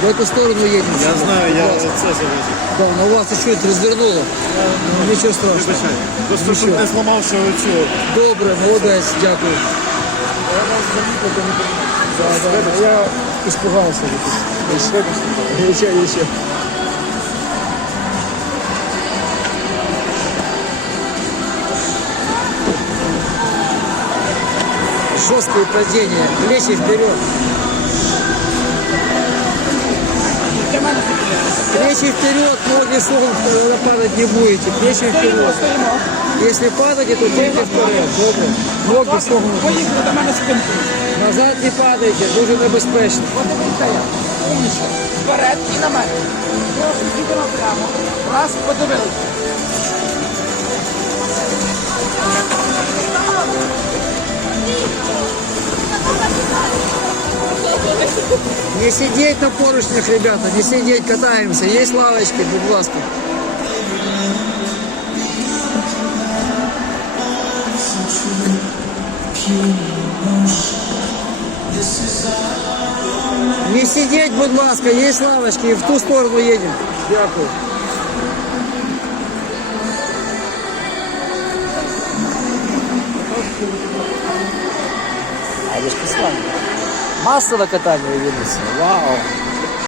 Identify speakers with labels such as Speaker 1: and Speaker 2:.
Speaker 1: В эту сторону едем.
Speaker 2: Я знаю, я це завозив.
Speaker 1: Да, но у вас чуть развернуло. Ну, нічого страшного.
Speaker 2: Просто щоб не зламавши оцю.
Speaker 1: Добре, молодець, дякую. Да, я испугался. Еще. Жесткое падение, плечи вперед. Плечи вперед, ноги согнуты, падать не будете. Плечи вперед. Если падаете, то только вперед. Добре. Ноги согнуты.
Speaker 3: Поїхали до мене спинкою.
Speaker 1: Назад не падайте, дуже небезпечно.
Speaker 3: Подивіться я. Умніше. Вперед і на мене. Просто їдемо прямо. Раз, подивилися.
Speaker 1: Не сидеть на поручнях, ребята, не сидеть, катаемся. Есть лавочки, будь ласка. Не сидеть, будь ласка, есть лавочки, и в ту сторону едем. Дякую. А, я ж послал. Массово катание видится. Вау.